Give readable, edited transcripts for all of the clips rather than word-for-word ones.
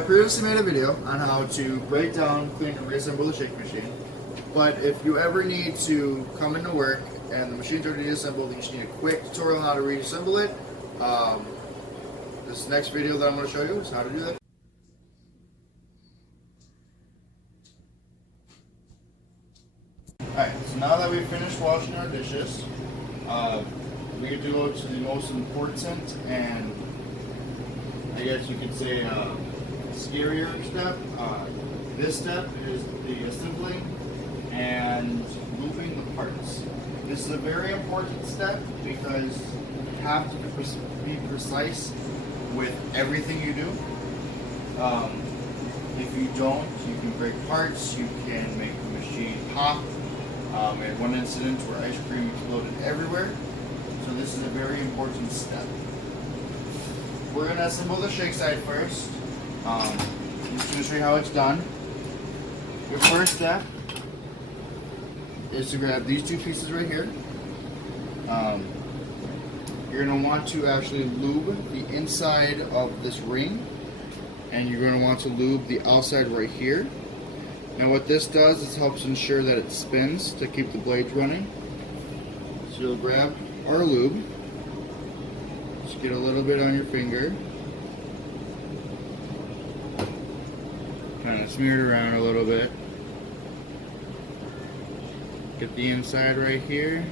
I previously made a video on how to break down, clean, and reassemble the shake machine. But if you ever need to come into work and the machine's already assembled, you just need a quick tutorial on how to reassemble it. This next video that I'm going to show you is how to do that. Alright, so now that we've finished washing our dishes, we get to go to the most important and I guess you could say scarier step. This step is the assembling and looping the parts. This is a very important step because you have to be precise with everything you do. If you don't, you can break parts, you can make the machine pop. We had one incident where ice cream exploded everywhere, so this is a very important step. We're going to assemble the shake side first. I'm just going to show you how it's done. Your first step is to grab these two pieces right here. You're going to want to actually lube the inside of this ring, and you're going to want to lube the outside right here. Now what this does is helps ensure that it spins to keep the blades running. So you'll grab our lube, just get a little bit on your finger, kind of smear it around a little bit, get the inside right here,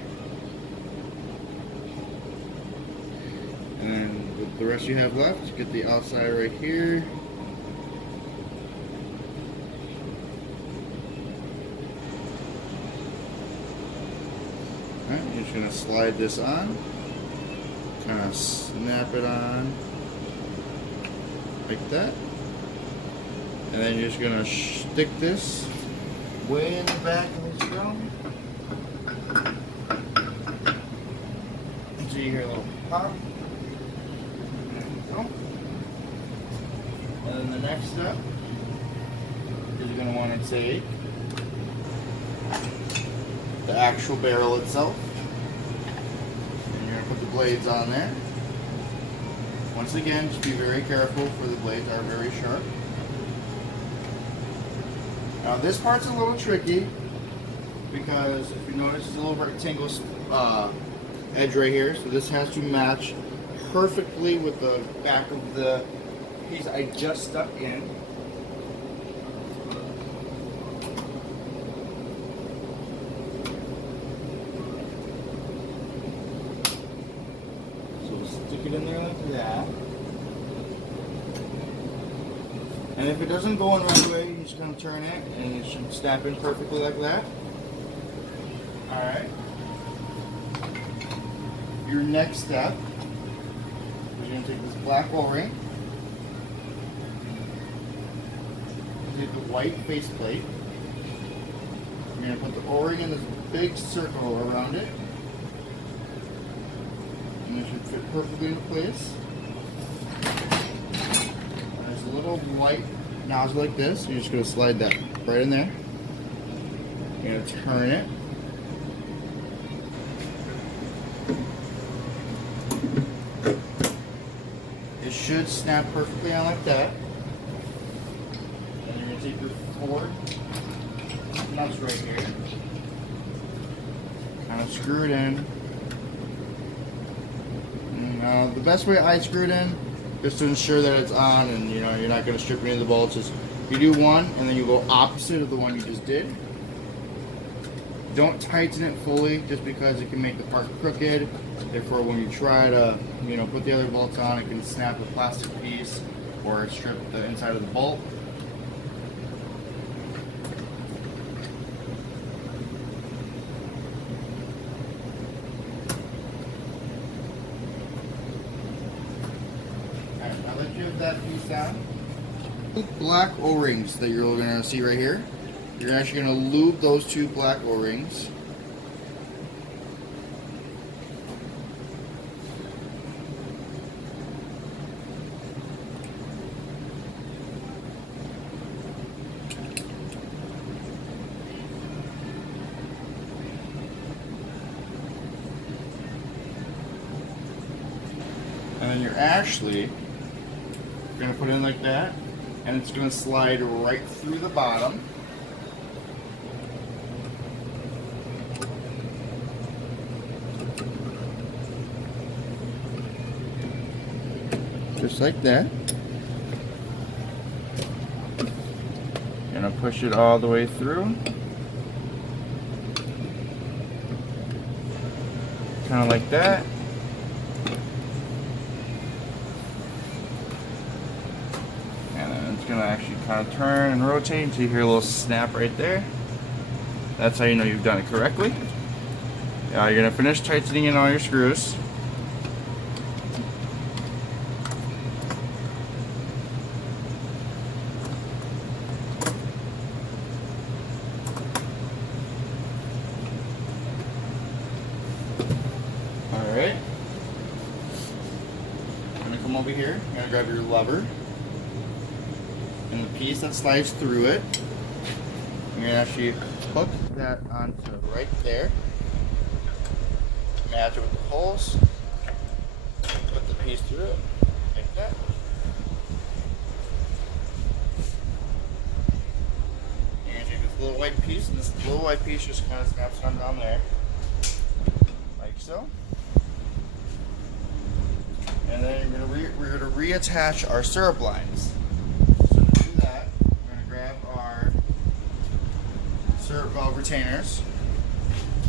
and then with the rest you have left, get the outside right here. Alright, you're just going to slide this on, kind of snap it on like that, and then you're just going to stick this way in the back of this drum. So you hear a little pop. There we go. And then the next step is you're going to want to take the actual barrel itself, and you're going to put the blades on there. Once again, just be very careful, for the blades are very sharp. Now this part's a little tricky because if you notice there's a little rectangle edge right here, so this has to match perfectly with the back of the piece I just stuck in. Stick it in there like that. And if it doesn't go in right way, you're just going to turn it and it should snap in perfectly like that. Alright. Your next step is you're going to take this black O-ring, take the white faceplate, you're going to put the O-ring in this big circle around it. And it should fit perfectly into place. And there's a little white nozzle like this. You're just going to slide that right in there. You're going to turn it. It should snap perfectly on like that. And you're going to take your 4 nuts right here. Kind of screw it in. The best way I screw it in, just to ensure that it's on and you're not going to strip any of the bolts, is you do one and then you go opposite of the one you just did. Don't tighten it fully just because it can make the part crooked. Therefore when you try to put the other bolts on, it can snap a plastic piece or strip the inside of the bolt. Now that you have that piece down, black O-rings that you're going to see right here, you're actually going to lube those 2 black O-rings. And then you're actually going to put it in like that. and it's going to slide right through the bottom. Just like that. Gonna push it all the way through. Kind of like that. And then it's gonna actually kind of turn and rotate until you hear a little snap right there. That's how you know you've done it correctly. You're gonna finish tightening in all your screws. Alright. I'm going to come over here. I'm going to grab your lever. And the piece that slides through it, you're going to actually hook that onto right there. Match it with the holes. Put the piece through it. Like that. And you take this little white piece, and this little white piece just kind of snaps on down there. Like so. And then we're going to reattach our syrup lines. So to do that, we're going to grab our syrup valve retainers,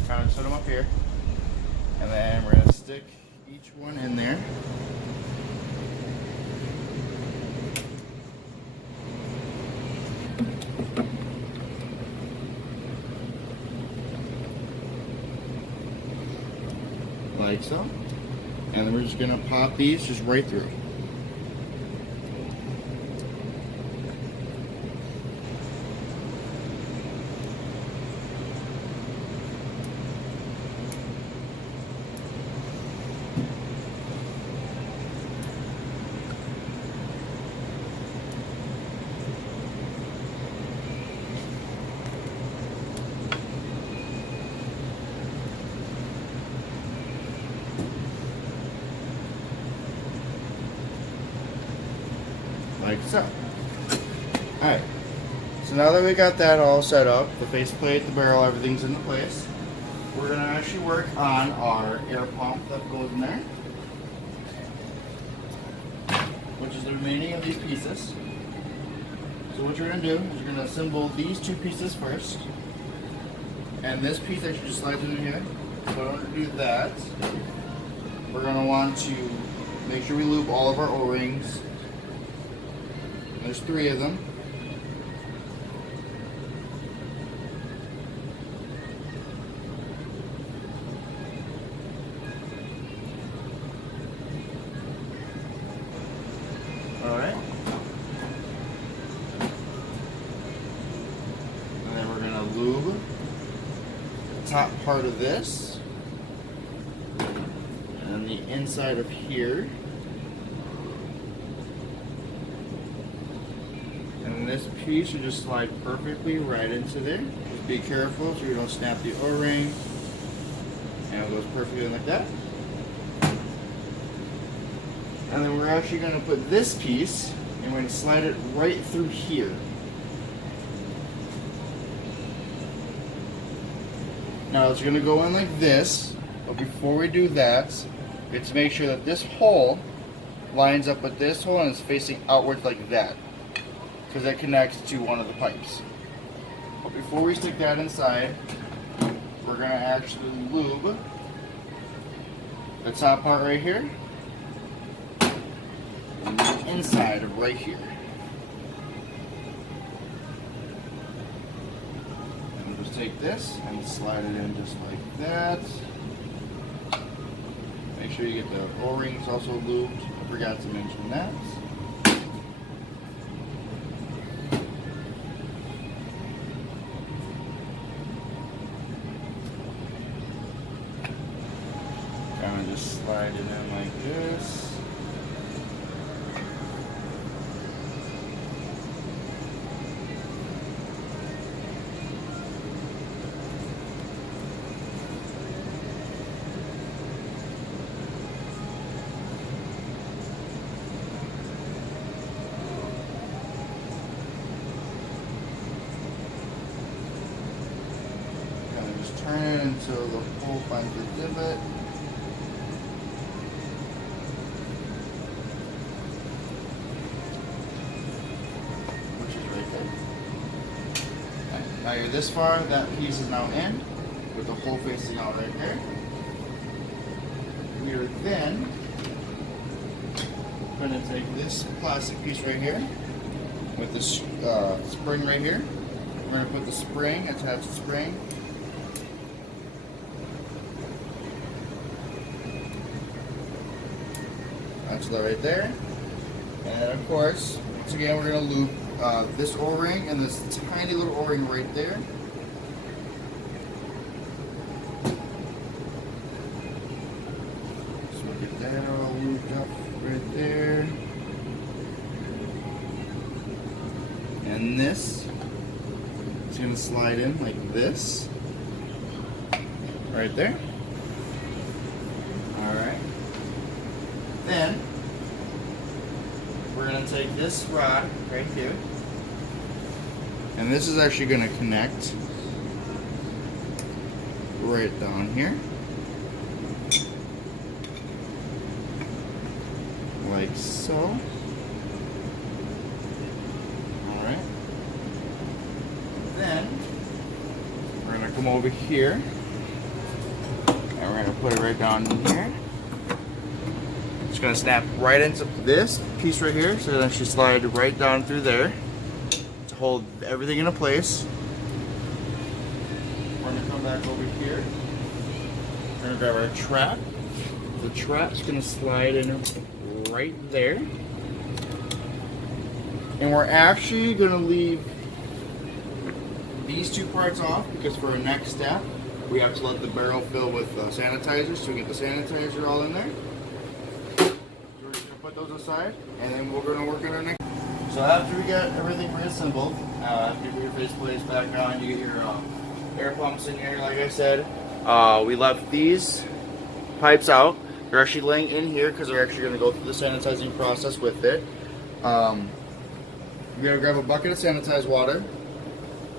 kind of set them up here, and then we're going to stick each one in there. Like so. And then we're just gonna pop these just right through. Like so. Alright, so now that we got that all set up, the faceplate, the barrel, everything's into place, we're going to actually work on our air pump that goes in there, which is the remaining of these pieces. So what you're going to do is you're going to assemble these two pieces first, and this piece that you just slide in here. So in order to do that, we're going to want to make sure we lube all of our O-rings. There's 3 of them. Alright. And then we're going to lube the top part of this. And then the inside of here. And this piece should just slide perfectly right into there. Just be careful so you don't snap the O-ring. And it goes perfectly like that. And then we're actually going to put this piece, and we're going to slide it right through here. Now it's going to go in like this, but before we do that, we have to make sure that this hole lines up with this hole and is facing outwards like that, because that connects to one of the pipes. But before we stick that inside, we're going to actually lube the top part right here and the inside of right here. And just take this and slide it in just like that. Make sure you get the O-rings also lubed. I forgot to mention that. Kind of just slide it in like this. turn it until the hole finds the divot. Which is right there. Okay. Now you're this far, that piece is now in, with the hole facing out right there. We are then going to take this plastic piece right here, with this spring right here. We're going to put the spring, attach the spring. That's that right there. And of course, once again, we're going to loop this O-ring and this tiny little O-ring right there. So we'll get that all looped up right there. And this is going to slide in like this. Right there. Alright. Then, we're going to take this rod right here. And this is actually going to connect right down here. Like so. Alright. Then, we're going to come over here. And we're going to put it right down in here. It's going to snap right into this piece right here. So then she slide right down through there to hold everything into place. We're going to come back over here. We're going to grab our trap. The trap's going to slide in right there. And we're actually going to leave these two parts off because for our next step, we have to let the barrel fill with sanitizer, so we get the sanitizer all in there. So we're just going to put those aside, and then we're going to work on our next. So after we get everything reassembled, after you put your faceplates back on, you get your air pumps in here, like I said. We left these pipes out. They're actually laying in here because they're actually going to go through the sanitizing process with it. You're going to grab a bucket of sanitized water,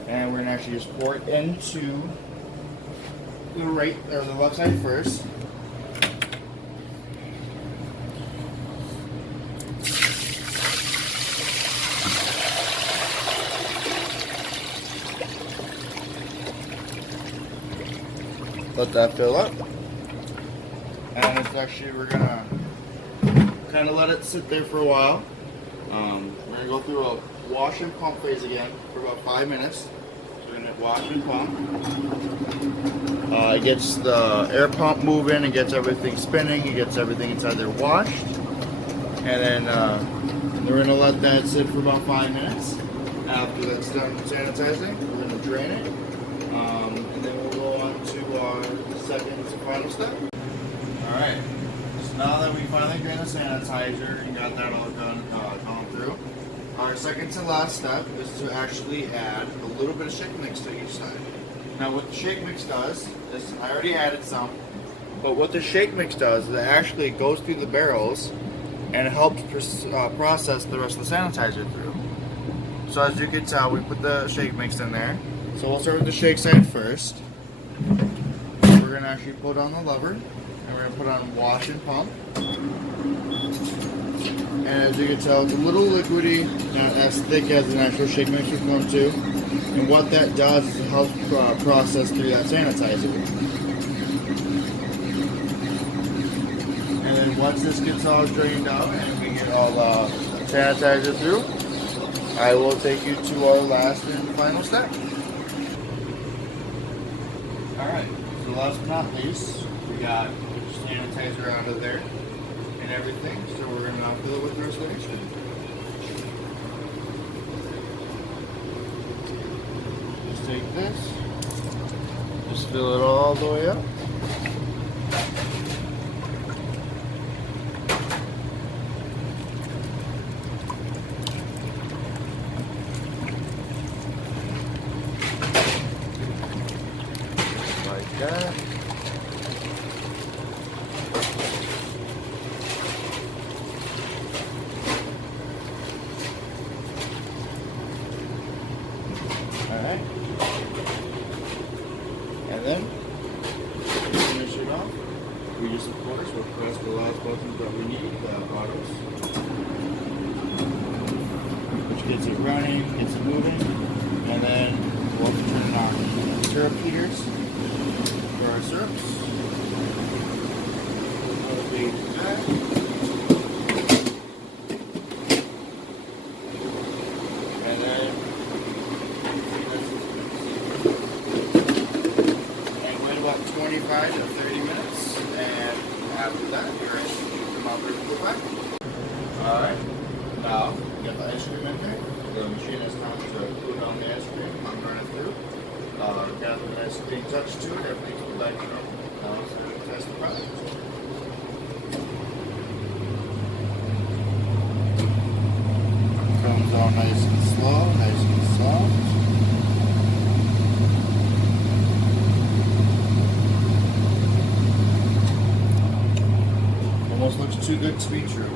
and we're going to actually just pour it into the right or the left side first. Let that fill up. And it's actually, we're gonna kind of let it sit there for a while. We're gonna go through a wash and pump phase again for about 5 minutes. So we're gonna wash and pump. It gets the air pump moving, it gets everything spinning, it gets everything inside there washed. And then we're gonna let that sit for about 5 minutes. After that's done sanitizing, we're gonna drain it. And then we'll go on to our second and final step. Alright, so now that we finally drained the sanitizer and got that all gone through, our second to last step is to actually add a little bit of shake mix to each side. Now what the shake mix does is, I already added some, but what the shake mix does is it actually goes through the barrels and it helps process the rest of the sanitizer through. So as you can tell, we put the shake mix in there. So we'll start with the shake side first. We're going to actually pull down the lever, and we're going to put on wash and pump. And as you can tell, it's a little liquidy, not as thick as an actual shake mix would come to. And what that does is it helps process through that sanitizer. And then once this gets all drained out and we get all the sanitizer through, I will take you to our last and final step. Alright, so last but not least, we got the sanitizer out of there and everything, so we're going to now fill it with the rest of the mixture. Just take this, just fill it all the way up. Like that. Alright. And then off. We just, of course, will press the last buttons that we need, the autos, which gets it running, gets it moving, and then we'll have to turn it on. Syrup heaters for our syrups. Elevate that. And then wait about 25 to 30 minutes, and after that, you're ready to come out there and go back. Alright, now we got the ice cream in there. The machine has time to cool down the ice cream. I'm running through. Got a nice clean touch to it. Everything's back to normal. Now let's go and test the product. Comes out nice and slow, nice and soft. Almost looks too good to be true.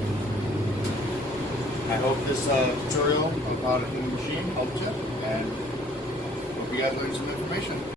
I hope this tutorial on how to clean the machine helped you, and hope you guys learned some information.